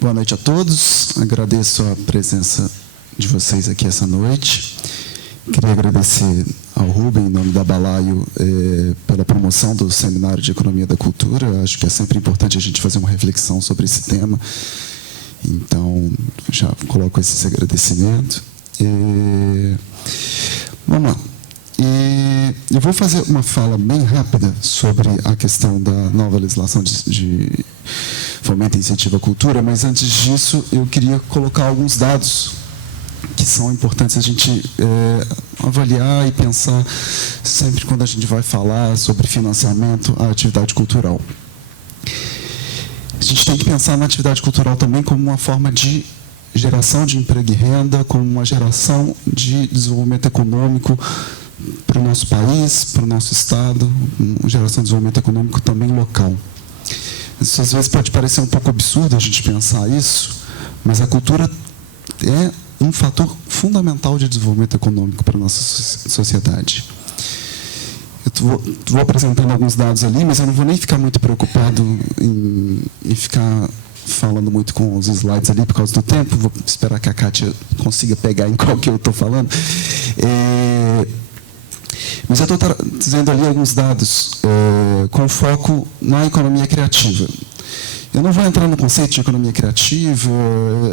Boa noite a todos. Agradeço a presença de vocês aqui essa noite. Queria agradecer ao Rubem, em nome da Balaio, pela promoção do Seminário de Economia da Cultura. Acho que é sempre importante a gente fazer uma reflexão sobre esse tema. Então, já coloco esse agradecimento. Vamos lá. Eu vou fazer uma fala bem rápida sobre a questão da nova legislação de fomento e incentivo à cultura, mas antes disso eu queria colocar alguns dados que são importantes a gente avaliar e pensar sempre quando a gente vai falar sobre financiamento à atividade cultural. A gente tem que pensar na atividade cultural também como uma forma de geração de emprego e renda, como uma geração de desenvolvimento econômico para o nosso país, para o nosso Estado, uma geração de desenvolvimento econômico também local. Isso às vezes pode parecer um pouco absurdo a gente pensar isso, mas a cultura é um fator fundamental de desenvolvimento econômico para a nossa sociedade. Eu vou apresentando alguns dados ali, mas eu não vou nem ficar muito preocupado em ficar falando muito com os slides ali por causa do tempo. Vou esperar que a Kátia consiga pegar em qual que eu estou falando. Mas eu estou dizendo ali alguns dados com foco na economia criativa. Eu não vou entrar no conceito de economia criativa,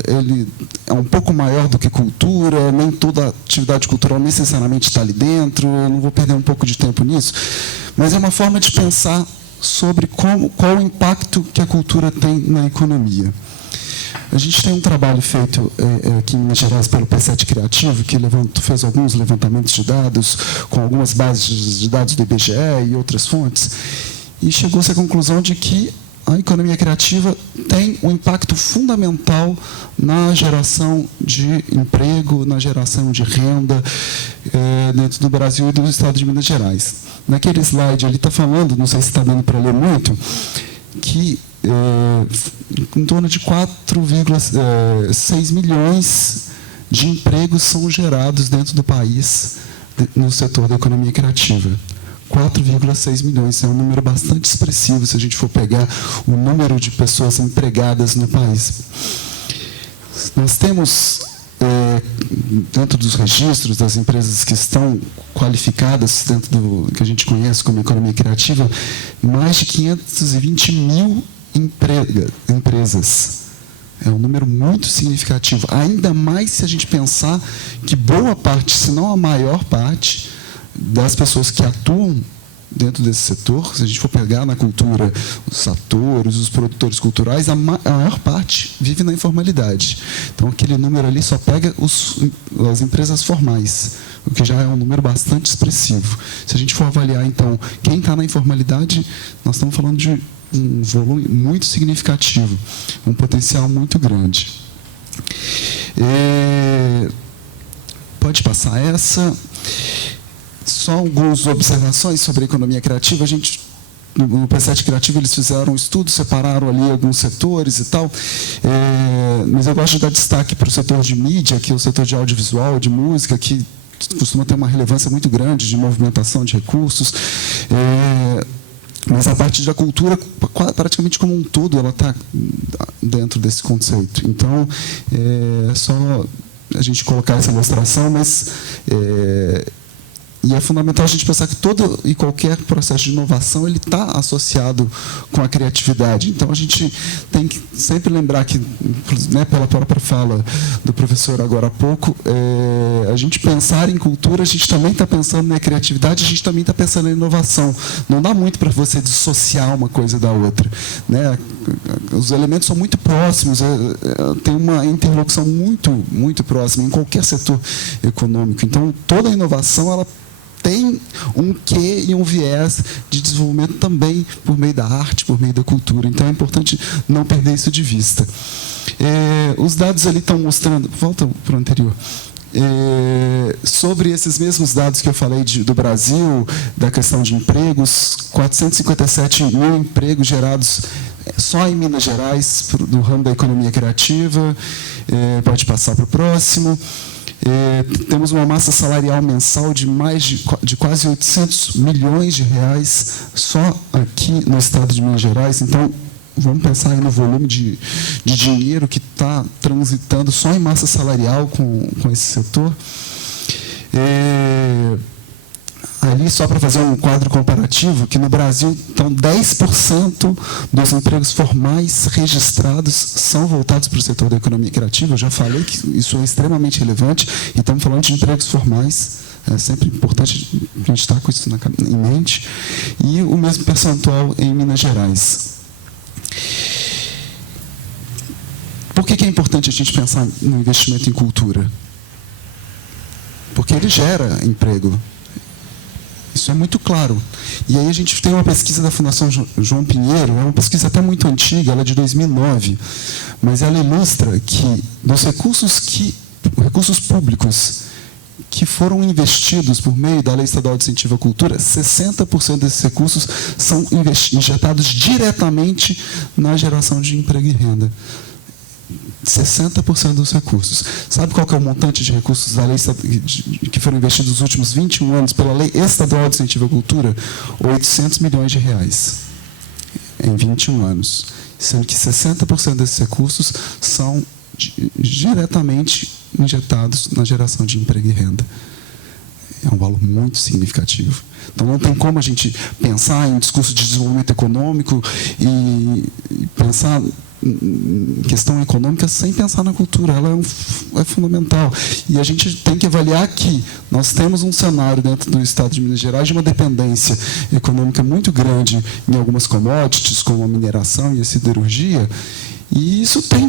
ele é um pouco maior do que cultura, nem toda atividade cultural necessariamente está ali dentro, eu não vou perder um pouco de tempo nisso, mas é uma forma de pensar sobre qual o impacto que a cultura tem na economia. A gente tem um trabalho feito aqui em Minas Gerais pelo P7 Criativo, que fez alguns levantamentos de dados, com algumas bases de dados do IBGE e outras fontes, e chegou-se à conclusão de que a economia criativa tem um impacto fundamental na geração de emprego, na geração de renda dentro do Brasil e do Estado de Minas Gerais. Naquele slide ele está falando, não sei se está dando para ler muito, que em torno de 4,6 milhões de empregos são gerados dentro do país no setor da economia criativa. 4,6 milhões, é um número bastante expressivo se a gente for pegar o número de pessoas empregadas no país. Nós temos, dentro dos registros das empresas que estão qualificadas dentro do que a gente conhece como economia criativa, mais de 520 mil empresas. É um número muito significativo, ainda mais se a gente pensar que boa parte, se não a maior parte, das pessoas que atuam dentro desse setor, se a gente for pegar na cultura, os atores, os produtores culturais, a maior parte vive na informalidade. Então, aquele número ali só pega as empresas formais, o que já é um número bastante expressivo. Se a gente for avaliar, então, quem está na informalidade, nós estamos falando de um volume muito significativo, um potencial muito grande. Pode passar essa. Só algumas observações sobre a economia criativa. No P7 Criativo, eles fizeram um estudo, separaram ali alguns setores e tal, mas eu gosto de dar destaque para o setor de mídia, que é o setor de audiovisual, de música, que costuma ter uma relevância muito grande de movimentação de recursos, mas a parte da cultura, praticamente como um todo, ela está dentro desse conceito. Então, é só a gente colocar essa ilustração, mas e é fundamental a gente pensar que todo e qualquer processo de inovação ele está associado com a criatividade. Então, a gente tem que sempre lembrar que, né, pela própria fala do professor agora há pouco, a gente pensar em cultura, a gente também está pensando na criatividade, a gente também está pensando em inovação. Não dá muito para você dissociar uma coisa da outra, né? Os elementos são muito próximos, tem uma interlocução muito próxima em qualquer setor econômico. Então, toda a inovação ela tem um quê e um viés de desenvolvimento também por meio da arte, por meio da cultura. Então, é importante não perder isso de vista. Os dados ali estão mostrando... Volta para o anterior. Sobre esses mesmos dados que eu falei do Brasil, da questão de empregos, 457 mil empregos gerados só em Minas Gerais, do ramo da economia criativa. Pode passar para o próximo. Temos uma massa salarial mensal de quase 800 milhões de reais só aqui no estado de Minas Gerais. Então, vamos pensar aí no volume de dinheiro que está transitando só em massa salarial com esse setor. Ali, só para fazer um quadro comparativo, que no Brasil, então, 10% dos empregos formais registrados são voltados para o setor da economia criativa. Eu já falei que isso é extremamente relevante, e estamos falando de empregos formais. É sempre importante a gente estar com isso em mente. E o mesmo percentual em Minas Gerais. Por que é importante a gente pensar no investimento em cultura? Porque ele gera emprego. Isso é muito claro. E aí a gente tem uma pesquisa da Fundação João Pinheiro, é uma pesquisa até muito antiga, ela é de 2009, mas ela ilustra que dos recursos públicos que foram investidos por meio da Lei Estadual de Incentivo à Cultura, 60% desses recursos são injetados diretamente na geração de emprego e renda. 60% dos recursos. Sabe qual que é o montante de recursos da lei que foram investidos nos últimos 21 anos pela Lei Estadual de Incentivo à Cultura? 800 milhões de reais em 21 anos. Sendo que 60% desses recursos são diretamente injetados na geração de emprego e renda. É um valor muito significativo. Então, não tem como a gente pensar em um discurso de desenvolvimento econômico e pensar em questão econômica sem pensar na cultura. Ela é fundamental. E a gente tem que avaliar que nós temos um cenário dentro do estado de Minas Gerais de uma dependência econômica muito grande em algumas commodities, como a mineração e a siderurgia, e isso tem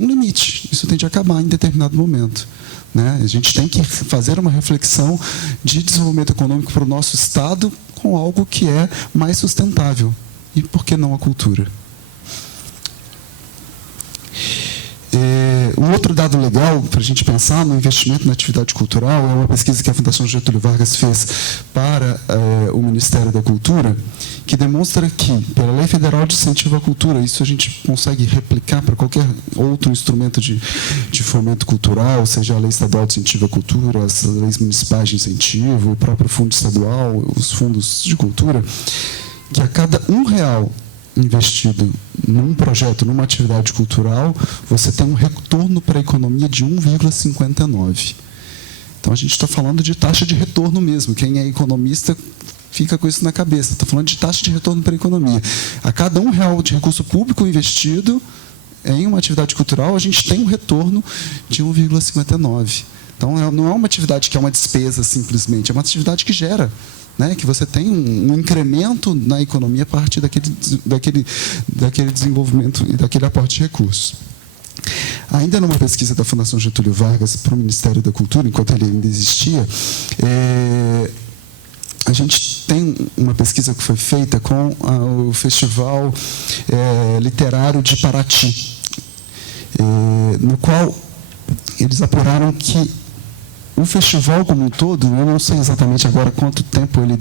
um limite, isso tende a acabar em determinado momento. Né? A gente tem que fazer uma reflexão de desenvolvimento econômico para o nosso estado com algo que é mais sustentável. E por que não a cultura? Um outro dado legal para a gente pensar no investimento na atividade cultural é uma pesquisa que a Fundação Getúlio Vargas fez para o Ministério da Cultura, que demonstra que, pela Lei Federal de Incentivo à Cultura, isso a gente consegue replicar para qualquer outro instrumento de fomento cultural, seja a Lei Estadual de Incentivo à Cultura, as leis municipais de incentivo, o próprio Fundo Estadual, os fundos de cultura, que a cada R$1 investido num projeto, numa atividade cultural, você tem um retorno para a economia de 1,59. Então, a gente está falando de taxa de retorno mesmo. Quem é economista fica com isso na cabeça. Está falando de taxa de retorno para a economia. A cada R$1 de recurso público investido em uma atividade cultural, a gente tem um retorno de 1,59. Então, não é uma atividade que é uma despesa simplesmente, é uma atividade que gera, né, que você tem um incremento na economia a partir daquele desenvolvimento e daquele aporte de recursos. Ainda numa pesquisa da Fundação Getúlio Vargas para o Ministério da Cultura, enquanto ele ainda existia, a gente tem uma pesquisa que foi feita com o Festival Literário de Paraty, no qual eles apuraram que o festival como um todo, eu não sei exatamente agora quanto tempo ele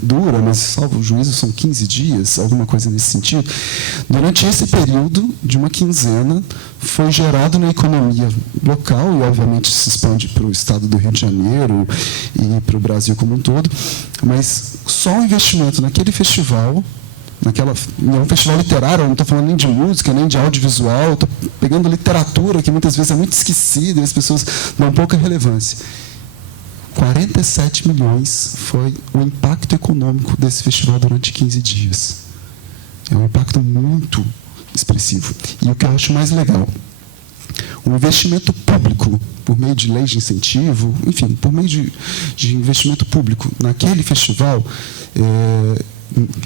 dura, mas salvo o juízo são 15 dias, alguma coisa nesse sentido. Durante esse período de uma quinzena, foi gerado na economia local, e obviamente se expande para o estado do Rio de Janeiro e para o Brasil como um todo, mas só o investimento naquele festival, é um festival literário, eu não estou falando nem de música, nem de audiovisual, estou pegando literatura, que muitas vezes é muito esquecida e as pessoas dão pouca relevância. 47 milhões foi o impacto econômico desse festival durante 15 dias. É um impacto muito expressivo. E o que eu acho mais legal, o investimento público, por meio de leis de incentivo, enfim, por meio de investimento público naquele festival,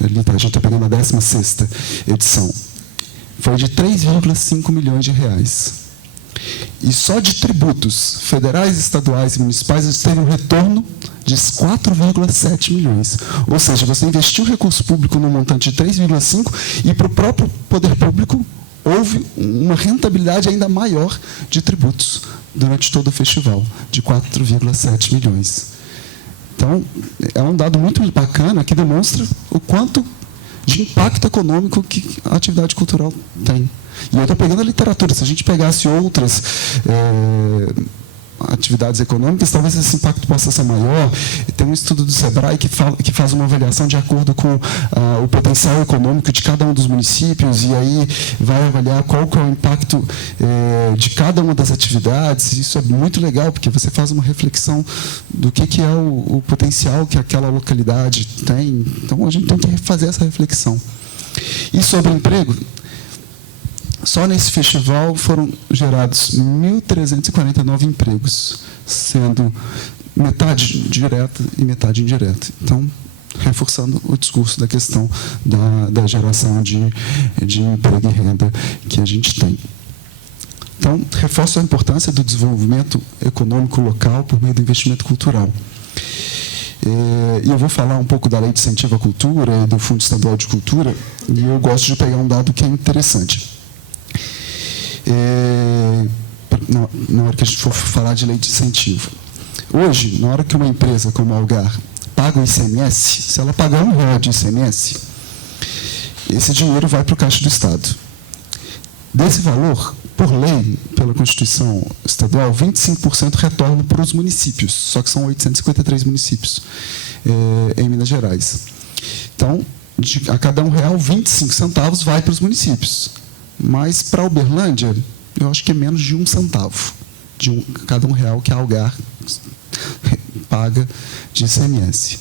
ali a gente está pegando a 16ª edição, foi de 3,5 milhões de reais. E só de tributos federais, estaduais e municipais, eles teve um retorno de 4,7 milhões. Ou seja, você investiu recurso público no montante de 3,5 e para o próprio poder público houve uma rentabilidade ainda maior de tributos durante todo o festival, de 4,7 milhões. Então, é um dado muito bacana que demonstra o quanto de impacto econômico que a atividade cultural tem. E eu estou pegando a literatura. Se a gente pegasse outras atividades econômicas, talvez esse impacto possa ser maior. Tem um estudo do SEBRAE que faz uma avaliação de acordo com o potencial econômico de cada um dos municípios, e aí vai avaliar qual que é o impacto de cada uma das atividades. Isso é muito legal, porque você faz uma reflexão do que é o potencial que aquela localidade tem. Então, a gente tem que fazer essa reflexão. E sobre emprego, só nesse festival foram gerados 1.349 empregos, sendo metade direta e metade indireta. Então, reforçando o discurso da questão da geração de emprego e renda que a gente tem. Então, reforço a importância do desenvolvimento econômico local por meio do investimento cultural. E eu vou falar um pouco da Lei de Incentivo à Cultura e do Fundo Estadual de Cultura, e eu gosto de pegar um dado que é interessante. Na hora que a gente for falar de lei de incentivo. Hoje, na hora que uma empresa como a Algar paga o ICMS, se ela pagar R$1 de ICMS, esse dinheiro vai para o caixa do Estado. Desse valor, por lei, pela Constituição Estadual, 25% retorna para os municípios, só que são 853 municípios em Minas Gerais. Então, a cada R$1, 25 centavos vai para os municípios. Mas, para Uberlândia, eu acho que é menos de 1 centavo de cada R$1 que a Algar paga de ICMS.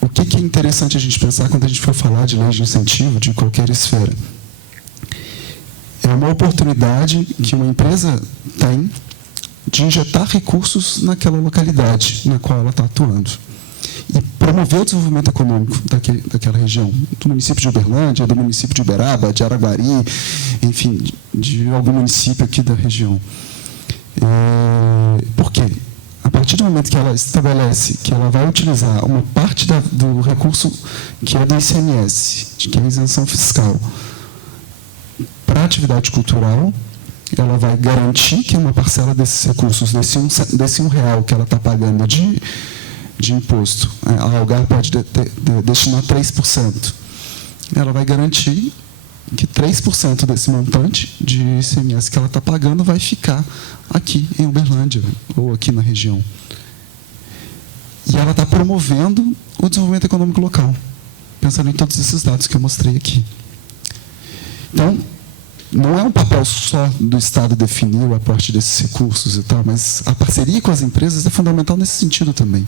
O que é interessante a gente pensar quando a gente for falar de lei de incentivo de qualquer esfera? É uma oportunidade que uma empresa tem de injetar recursos naquela localidade na qual ela está atuando e promover o desenvolvimento econômico daquela região, do município de Uberlândia, do município de Uberaba, de Araguari, enfim, de algum município aqui da região. Por quê? A partir do momento que ela estabelece que ela vai utilizar uma parte do recurso que é do ICMS, que é a isenção fiscal, para a atividade cultural, ela vai garantir que uma parcela desses recursos, desse R$1 que ela está pagando de imposto, a Algar pode destinar 3%. Ela vai garantir que 3% desse montante de ICMS que ela está pagando vai ficar aqui em Uberlândia, ou aqui na região. E ela está promovendo o desenvolvimento econômico local, pensando em todos esses dados que eu mostrei aqui. Então, não é um papel só do Estado definir o aporte desses recursos e tal, mas a parceria com as empresas é fundamental nesse sentido também.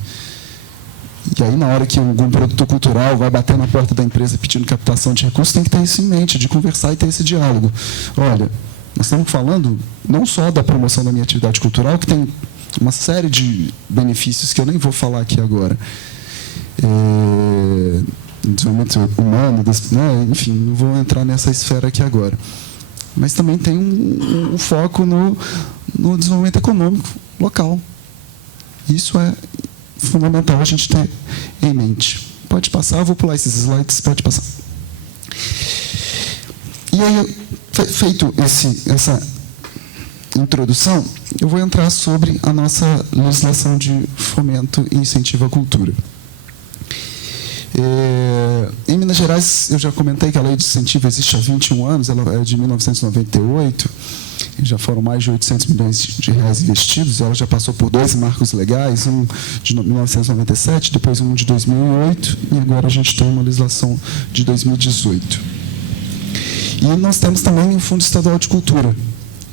E aí, na hora que algum produtor cultural vai bater na porta da empresa pedindo captação de recursos, tem que ter isso em mente, de conversar e ter esse diálogo. Olha, nós estamos falando não só da promoção da minha atividade cultural, que tem uma série de benefícios que eu nem vou falar aqui agora. Desenvolvimento humano, enfim, não vou entrar nessa esfera aqui agora. Mas também tem um foco no desenvolvimento econômico local. Isso é fundamental a gente ter em mente. Pode passar, eu vou pular esses slides, pode passar. E aí, feito essa introdução, eu vou entrar sobre a nossa legislação de fomento e incentivo à cultura. Em Minas Gerais, eu já comentei que a lei de incentivo existe há 21 anos, ela é de 1998, já foram mais de 800 milhões de reais investidos, ela já passou por 2 marcos legais, um de 1997, depois um de 2008, e agora a gente tem uma legislação de 2018. E nós temos também o Fundo Estadual de Cultura,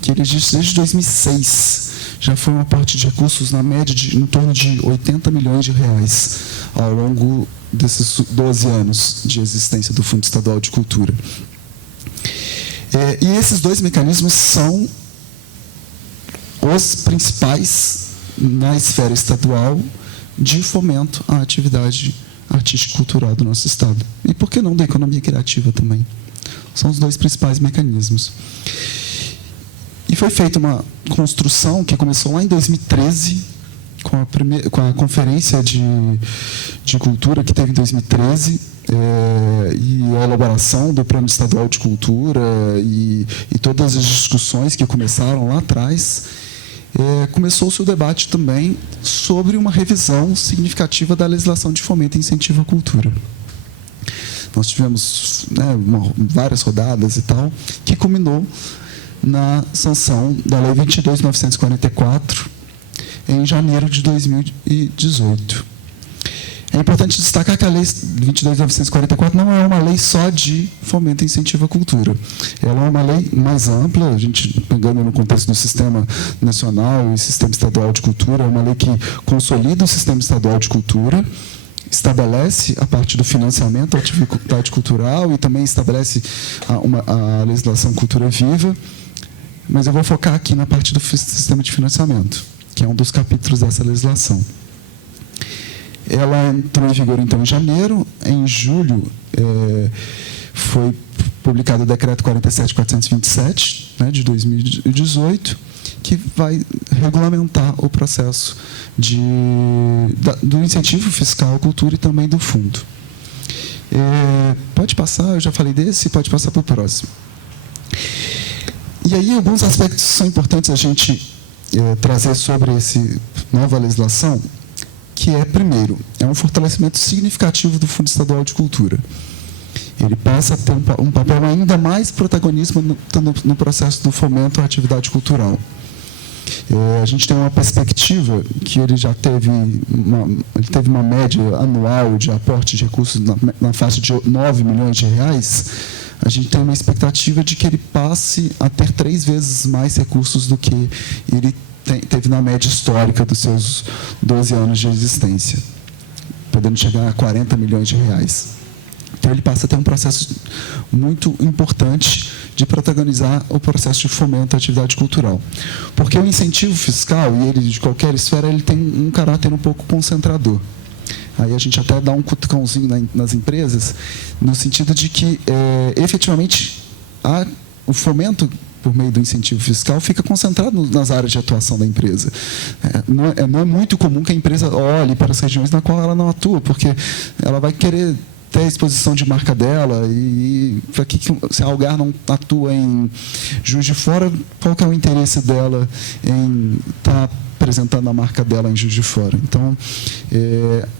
que ele existe desde 2006, já foi um aporte de recursos na média de em torno de 80 milhões de reais ao longo desses 12 anos de existência do Fundo Estadual de Cultura. E esses 2 mecanismos são os principais na esfera estadual de fomento à atividade artística e cultural do nosso Estado. E por que não da economia criativa também? São os 2 principais mecanismos. E foi feita uma construção que começou lá em 2013, com a conferência de cultura que teve em 2013, e a elaboração do Plano Estadual de Cultura e todas as discussões que começaram lá atrás, começou-se o debate também sobre uma revisão significativa da legislação de fomento e incentivo à cultura. Nós tivemos, né, várias rodadas e tal, que culminou na sanção da Lei 22.944, em janeiro de 2018. É importante destacar que a Lei 22.944 não é uma lei só de fomento e incentivo à cultura. Ela é uma lei mais ampla, a gente, pegando no contexto do Sistema Nacional e Sistema Estadual de Cultura, é uma lei que consolida o Sistema Estadual de Cultura, estabelece a parte do financiamento da atividade cultural e também estabelece a legislação Cultura Viva, mas eu vou focar aqui na parte do sistema de financiamento, que é um dos capítulos dessa legislação. Ela entrou em vigor, então, em janeiro. Em julho, foi publicado o Decreto 47.427, né, de 2018, que vai regulamentar o processo do incentivo fiscal à cultura e também do fundo. Pode passar, eu já falei desse, pode passar para o próximo. E aí, alguns aspectos são importantes a gente trazer sobre essa nova legislação, que é, primeiro, um fortalecimento significativo do Fundo Estadual de Cultura. Ele passa a ter um papel ainda mais protagonismo no processo do fomento à atividade cultural. A gente tem uma perspectiva que ele já teve uma média anual de aporte de recursos na faixa de 9 milhões de reais. A gente tem uma expectativa de que ele passe a ter 3 vezes mais recursos do que ele teve na média histórica dos seus 12 anos de existência, podendo chegar a 40 milhões de reais. Então, ele passa a ter um processo muito importante de protagonizar o processo de fomento à atividade cultural. Porque o incentivo fiscal, e ele de qualquer esfera, ele tem um caráter um pouco concentrador. Aí a gente até dá um cutucãozinho nas empresas, no sentido de que, efetivamente, o fomento por meio do incentivo fiscal, fica concentrado nas áreas de atuação da empresa. Não é muito comum que a empresa olhe para as regiões na qual ela não atua, porque ela vai querer ter a exposição de marca dela, e se a Algar não atua em Juiz de Fora, qual que é o interesse dela em estar apresentando a marca dela em Juiz de Fora? Então,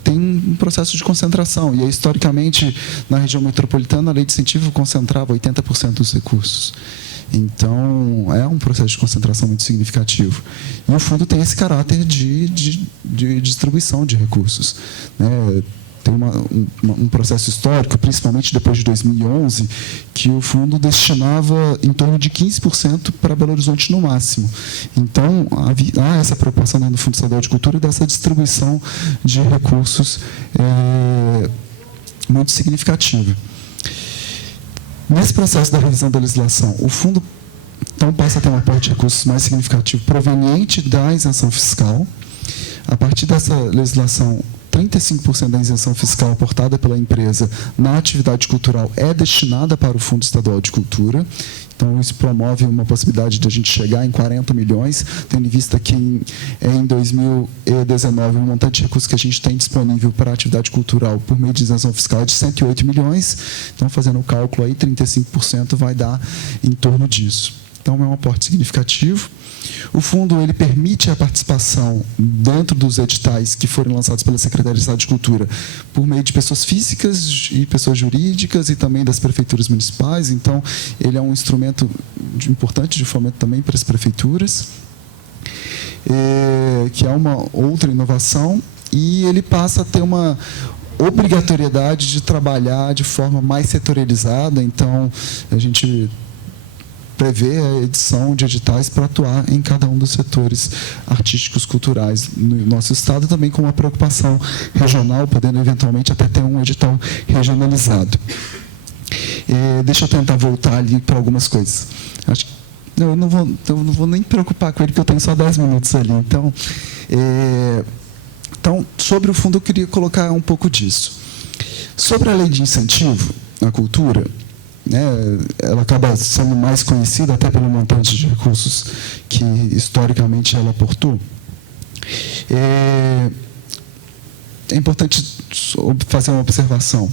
tem um processo de concentração, e historicamente, na região metropolitana, a lei de incentivo concentrava 80% dos recursos. Então, é um processo de concentração muito significativo. E o fundo tem esse caráter de distribuição de recursos, né? Tem um processo histórico, principalmente depois de 2011, que o fundo destinava em torno de 15% para Belo Horizonte no máximo. Então, há essa preocupação dentro do Fundo Estadual de Cultura dessa distribuição de recursos muito significativa. Nesse processo da revisão da legislação, o fundo então passa a ter um aporte de recursos mais significativo proveniente da isenção fiscal. A partir dessa legislação, 35% da isenção fiscal aportada pela empresa na atividade cultural é destinada para o Fundo Estadual de Cultura. Então, isso promove uma possibilidade de a gente chegar em 40 milhões, tendo em vista que em 2019 o montante de recursos que a gente tem disponível para a atividade cultural por meio de isenção fiscal é de 108 milhões. Então, fazendo o cálculo aí, 35% vai dar em torno disso. Então, é um aporte significativo. O fundo ele permite a participação dentro dos editais que forem lançados pela Secretaria de Estado de Cultura por meio de pessoas físicas e pessoas jurídicas e também das prefeituras municipais. Então, ele é um instrumento importante de fomento também para as prefeituras, que é uma outra inovação, e ele passa a ter uma obrigatoriedade de trabalhar de forma mais setorializada. Então, a gente prevê a edição de editais para atuar em cada um dos setores artísticos, culturais no nosso estado, também com uma preocupação regional, podendo eventualmente até ter um edital regionalizado. Deixa eu tentar voltar ali para algumas coisas. Acho que eu não vou nem me preocupar com ele, porque eu tenho só 10 minutos ali. Então, sobre o fundo, eu queria colocar um pouco disso. Sobre a lei de incentivo à cultura, né, ela acaba sendo mais conhecida até pelo montante de recursos que historicamente ela aportou. É importante fazer uma observação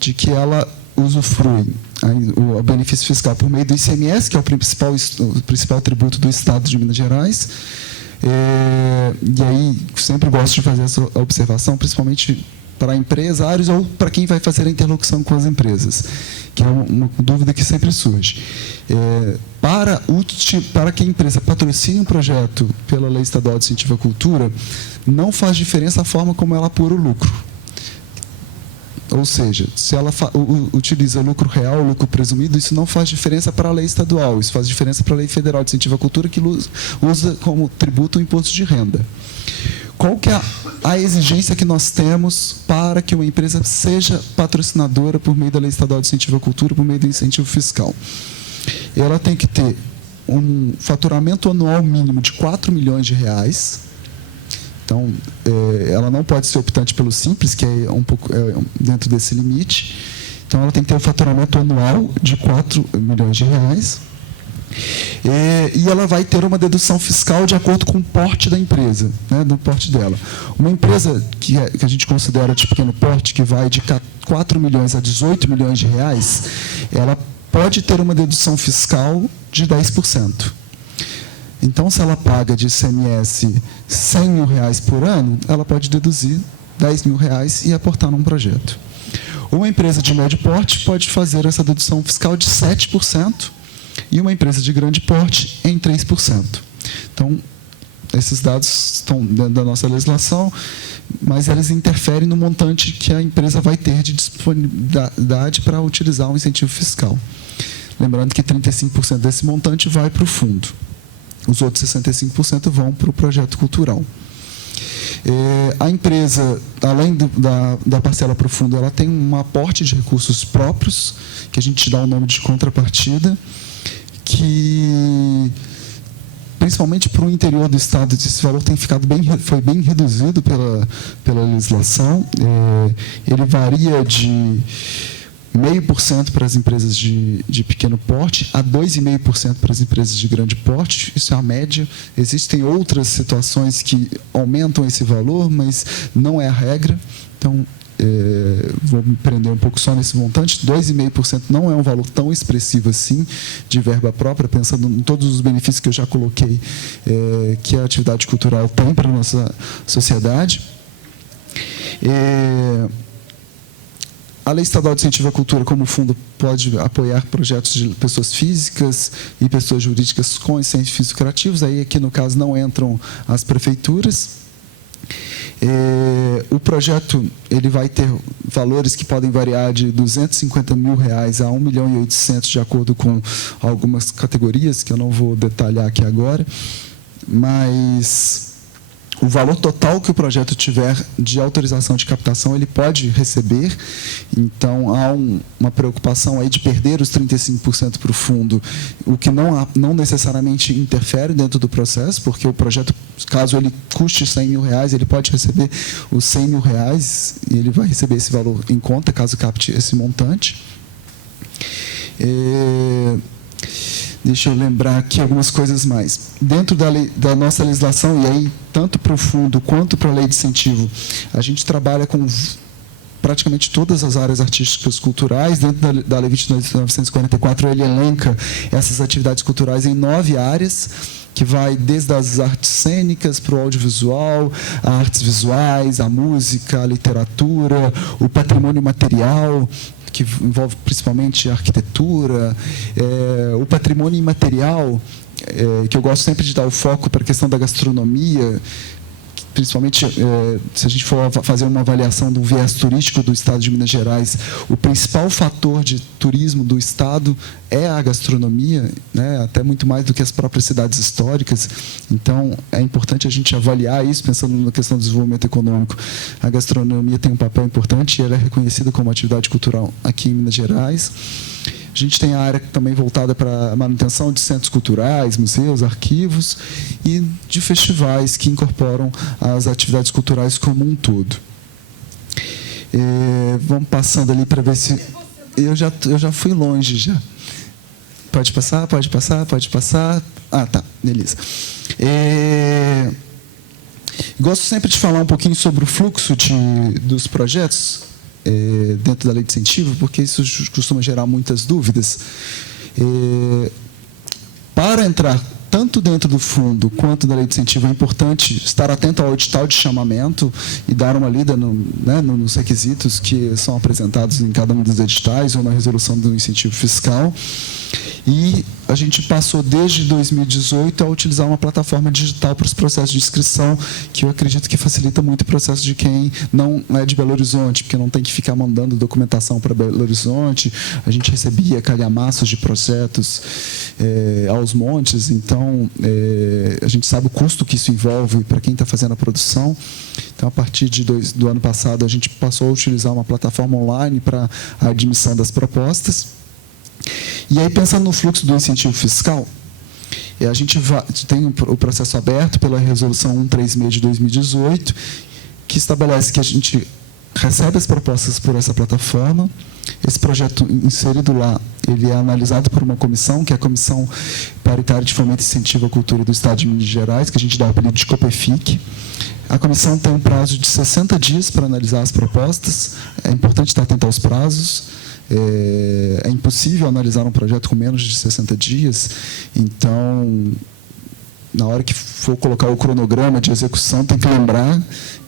de que ela usufrui o benefício fiscal por meio do ICMS, que é o principal tributo do Estado de Minas Gerais. E aí sempre gosto de fazer essa observação, principalmente para empresários ou para quem vai fazer a interlocução com as empresas, que é uma dúvida que sempre surge. Para que a empresa patrocine um projeto pela Lei Estadual de Incentivo à Cultura, não faz diferença a forma como ela apura o lucro. Ou seja, se ela utiliza lucro real, lucro presumido, isso não faz diferença para a lei estadual, isso faz diferença para a Lei Federal de Incentivo à Cultura, que usa como tributo o imposto de renda. Qual que é a exigência que nós temos para que uma empresa seja patrocinadora por meio da Lei Estadual de Incentivo à Cultura, por meio do incentivo fiscal? Ela tem que ter um faturamento anual mínimo de R$4 milhões. Então, ela não pode ser optante pelo Simples, que é um pouco dentro desse limite. Então, ela tem que ter um faturamento anual de R$4 milhões. E ela vai ter uma dedução fiscal de acordo com o porte da empresa, né, do porte dela. Uma empresa que a gente considera de pequeno porte, que vai de R$4 milhões a R$18 milhões, ela pode ter uma dedução fiscal de 10%. Então, se ela paga de ICMS R$100 mil por ano, ela pode deduzir R$10 mil e aportar num projeto. Uma empresa de médio porte pode fazer essa dedução fiscal de 7%, e uma empresa de grande porte em 3%. Então, esses dados estão dentro da nossa legislação, mas eles interferem no montante que a empresa vai ter de disponibilidade para utilizar o incentivo fiscal. Lembrando que 35% desse montante vai para o fundo. Os outros 65% vão para o projeto cultural. A empresa, além da parcela para o fundo, ela tem um aporte de recursos próprios, que a gente dá o nome de contrapartida, que, principalmente para o interior do Estado, esse valor foi bem reduzido pela legislação. Ele varia de 0,5% para as empresas de pequeno porte a 2,5% para as empresas de grande porte. Isso é a média. Existem outras situações que aumentam esse valor, mas não é a regra. Então, vou me prender um pouco só nesse montante. 2,5% não é um valor tão expressivo assim de verba própria, pensando em todos os benefícios que eu já coloquei que a atividade cultural tem para a nossa sociedade. A Lei Estadual de Incentivo à Cultura, como fundo, pode apoiar projetos de pessoas físicas e pessoas jurídicas com fins lucrativos. Aí, aqui, no caso, não entram as prefeituras. O projeto ele vai ter valores que podem variar de R$250 mil a R$1,8 milhão, de acordo com algumas categorias, que eu não vou detalhar aqui agora, mas o valor total que o projeto tiver de autorização de captação, ele pode receber. Então, há uma preocupação aí de perder os 35% para o fundo, o que não necessariamente interfere dentro do processo, porque o projeto, caso ele custe R$100 mil, ele pode receber os R$100 mil e ele vai receber esse valor em conta, caso capte esse montante. Deixa eu lembrar aqui algumas coisas mais. Dentro da nossa legislação, e aí, tanto para o fundo quanto para a lei de incentivo, a gente trabalha com praticamente todas as áreas artísticas culturais. Dentro da Lei 22.944, ele elenca essas atividades culturais em 9 áreas, que vai desde as artes cênicas para o audiovisual, as artes visuais, a música, a literatura, o patrimônio material, que envolve principalmente a arquitetura, o patrimônio imaterial, que eu gosto sempre de dar o foco para a questão da gastronomia, principalmente se a gente for fazer uma avaliação do viés turístico do Estado de Minas Gerais, o principal fator de turismo do Estado é a gastronomia, né, até muito mais do que as próprias cidades históricas. Então, é importante a gente avaliar isso, pensando na questão do desenvolvimento econômico. A gastronomia tem um papel importante e ela é reconhecida como atividade cultural aqui em Minas Gerais. A gente tem a área também voltada para a manutenção de centros culturais, museus, arquivos e de festivais que incorporam as atividades culturais como um todo. Vamos passando ali para ver se... Eu já fui longe já. Pode passar, pode passar, pode passar. Ah, tá, beleza. Gosto sempre de falar um pouquinho sobre o fluxo dos projetos dentro da lei de incentivo, porque isso costuma gerar muitas dúvidas. Para entrar tanto dentro do fundo quanto da lei de incentivo, é importante estar atento ao edital de chamamento e dar uma lida nos requisitos que são apresentados em cada um dos editais ou na resolução do incentivo fiscal. E a gente passou, desde 2018, a utilizar uma plataforma digital para os processos de inscrição, que eu acredito que facilita muito o processo de quem não é de Belo Horizonte, porque não tem que ficar mandando documentação para Belo Horizonte. A gente recebia calhamaços de projetos aos montes, então a gente sabe o custo que isso envolve para quem está fazendo a produção. Então, a partir do ano passado, a gente passou a utilizar uma plataforma online para a admissão das propostas. E aí, pensando no fluxo do incentivo fiscal, a gente tem o processo aberto pela Resolução 136 de 2018, que estabelece que a gente recebe as propostas por essa plataforma. Esse projeto inserido lá, ele é analisado por uma comissão, que é a Comissão Paritária de Fomento e Incentivo à Cultura do Estado de Minas Gerais, que a gente dá o apelido de COPEFIC. A comissão tem um prazo de 60 dias para analisar as propostas. É importante estar atento aos prazos. É impossível analisar um projeto com menos de 60 dias, então, na hora que for colocar o cronograma de execução, tem que lembrar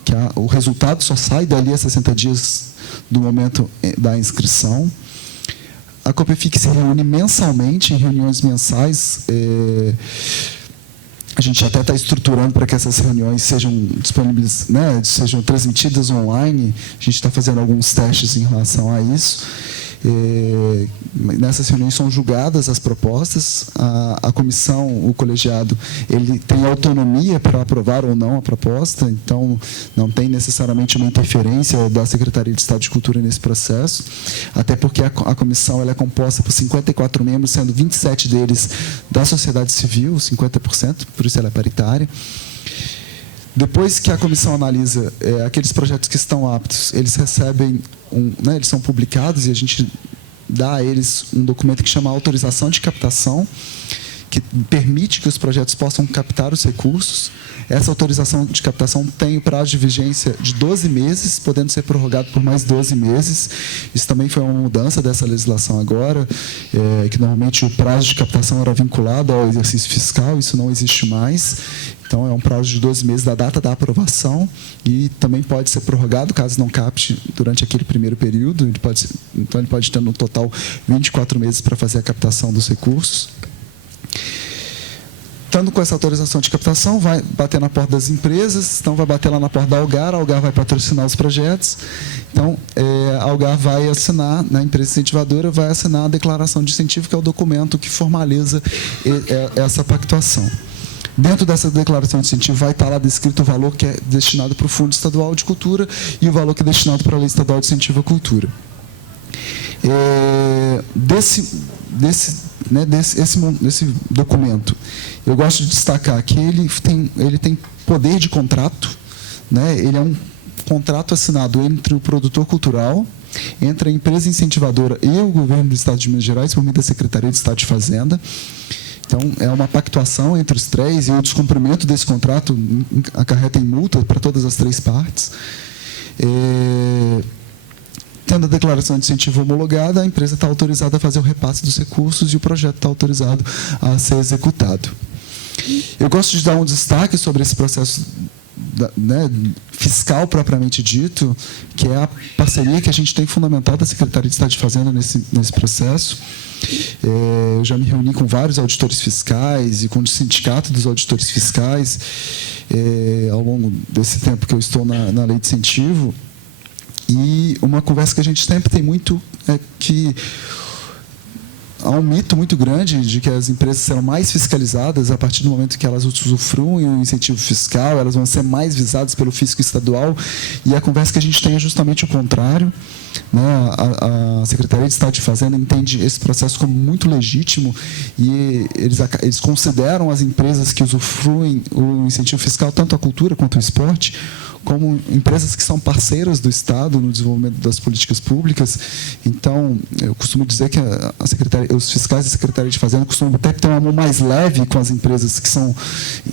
que o resultado só sai dali a 60 dias do momento da inscrição. A COPEFIC se reúne mensalmente, em reuniões mensais. A gente até está estruturando para que essas reuniões sejam disponíveis, sejam transmitidas online. A gente está fazendo alguns testes em relação a isso. Nessas reuniões são julgadas as propostas. A comissão, o colegiado, ele tem autonomia para aprovar ou não a proposta, então não tem necessariamente uma interferência da Secretaria de Estado de Cultura nesse processo, até porque a comissão ela é composta por 54 membros, sendo 27 deles da sociedade civil, 50%, por isso ela é paritária. Depois que a comissão analisa aqueles projetos que estão aptos, eles recebem, eles são publicados e a gente dá a eles um documento que chama autorização de captação, que permite que os projetos possam captar os recursos. Essa autorização de captação tem o prazo de vigência de 12 meses, podendo ser prorrogado por mais 12 meses. Isso também foi uma mudança dessa legislação agora, que normalmente o prazo de captação era vinculado ao exercício fiscal, isso não existe mais. Então, é um prazo de 12 meses da data da aprovação e também pode ser prorrogado, caso não capte durante aquele primeiro período. Então, ele pode ter, no total, 24 meses para fazer a captação dos recursos. Estando com essa autorização de captação, vai bater na porta das empresas, então vai bater lá na porta da Algar, a Algar vai patrocinar os projetos. Então, a Algar vai assinar, a empresa incentivadora vai assinar a declaração de incentivo, que é o documento que formaliza essa pactuação. Dentro dessa declaração de incentivo vai estar lá descrito o valor que é destinado para o Fundo Estadual de Cultura e o valor que é destinado para a Lei Estadual de Incentivo à Cultura. Desse documento, eu gosto de destacar que ele tem poder de contrato, ele é um contrato assinado entre o produtor cultural, entre a empresa incentivadora e o governo do Estado de Minas Gerais, por meio da Secretaria de Estado de Fazenda. Então, é uma pactuação entre os três, e o descumprimento desse contrato acarreta em multa para todas as três partes. Tendo a declaração de incentivo homologada, a empresa está autorizada a fazer o repasse dos recursos e o projeto está autorizado a ser executado. Eu gosto de dar um destaque sobre esse processo fiscal propriamente dito, que é a parceria que a gente tem fundamental da Secretaria de Estado de Fazenda nesse processo. Eu já me reuni com vários auditores fiscais e com o sindicato dos auditores fiscais ao longo desse tempo que eu estou na lei de incentivo. E uma conversa que a gente sempre tem muito é que há um mito muito grande de que as empresas serão mais fiscalizadas a partir do momento que elas usufruem o incentivo fiscal, elas vão ser mais visadas pelo fisco estadual, e a conversa que a gente tem é justamente o contrário. A Secretaria de Estado de Fazenda entende esse processo como muito legítimo e eles consideram as empresas que usufruem o incentivo fiscal, tanto a cultura quanto o esporte, como empresas que são parceiras do Estado no desenvolvimento das políticas públicas. Então, eu costumo dizer que os fiscais da Secretaria de Fazenda costumam até ter uma mão mais leve com as empresas que são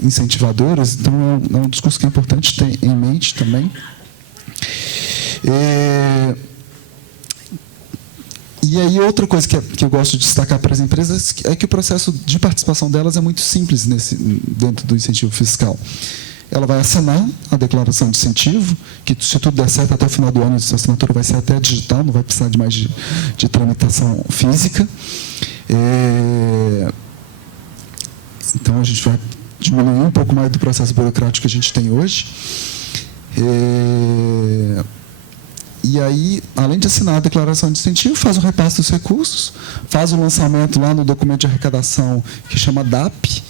incentivadoras. Então, é um discurso que é importante ter em mente também. E E aí, outra coisa que eu gosto de destacar para as empresas é que o processo de participação delas é muito simples dentro do incentivo fiscal. Ela vai assinar a declaração de incentivo, que, se tudo der certo, até o final do ano, a sua assinatura vai ser até digital, não vai precisar de mais de tramitação física. Então, a gente vai diminuir um pouco mais do processo burocrático que a gente tem hoje. E aí, além de assinar a declaração de incentivo, faz o repasse dos recursos, faz o lançamento lá no documento de arrecadação que chama DAP.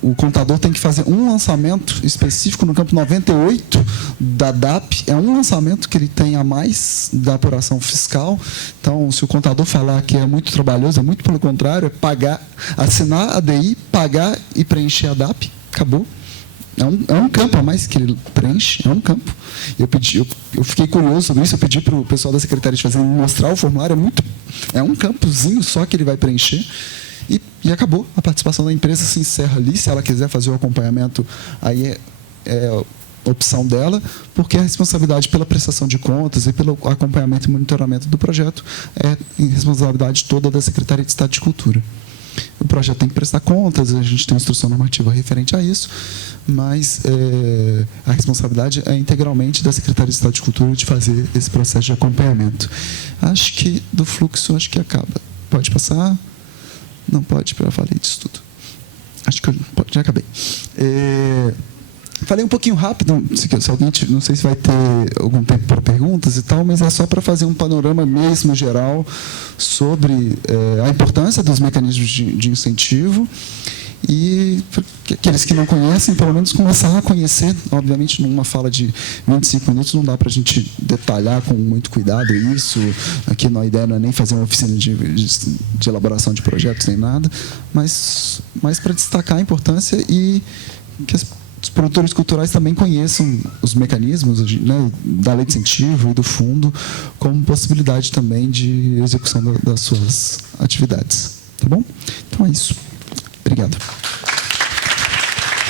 O contador tem que fazer um lançamento específico no campo 98 da DAP. É um lançamento que ele tem a mais da apuração fiscal. Então, se o contador falar que é muito trabalhoso, é muito pelo contrário, é pagar, assinar a DI, pagar e preencher a DAP. Acabou. É um campo a mais que ele preenche, é um campo. Eu fiquei curioso sobre isso, eu pedi para o pessoal da Secretaria de Fazenda mostrar o formulário, é um campozinho só que ele vai preencher. E acabou. A participação da empresa se encerra ali. Se ela quiser fazer o acompanhamento, aí é opção dela, porque a responsabilidade pela prestação de contas e pelo acompanhamento e monitoramento do projeto é responsabilidade toda da Secretaria de Estado de Cultura. O projeto tem que prestar contas, a gente tem uma instrução normativa referente a isso, mas a responsabilidade é integralmente da Secretaria de Estado de Cultura de fazer esse processo de acompanhamento. Acho que do fluxo, acho que acaba. Pode passar? Não pode, porque eu falei disso tudo. Acho que eu já acabei. Falei um pouquinho rápido, se alguém, não sei se vai ter algum tempo para perguntas e tal, mas é só para fazer um panorama mesmo geral sobre a importância dos mecanismos de incentivo e aqueles que não conhecem, pelo menos começar a conhecer. Obviamente, numa fala de 25 minutos não dá para a gente detalhar com muito cuidado isso. Aqui a ideia não é nem fazer uma oficina de elaboração de projetos nem nada, mas para destacar a importância e que os produtores culturais também conheçam os mecanismos, né, da lei de incentivo e do fundo como possibilidade também de execução das suas atividades. Tá bom? Então é isso. Obrigado.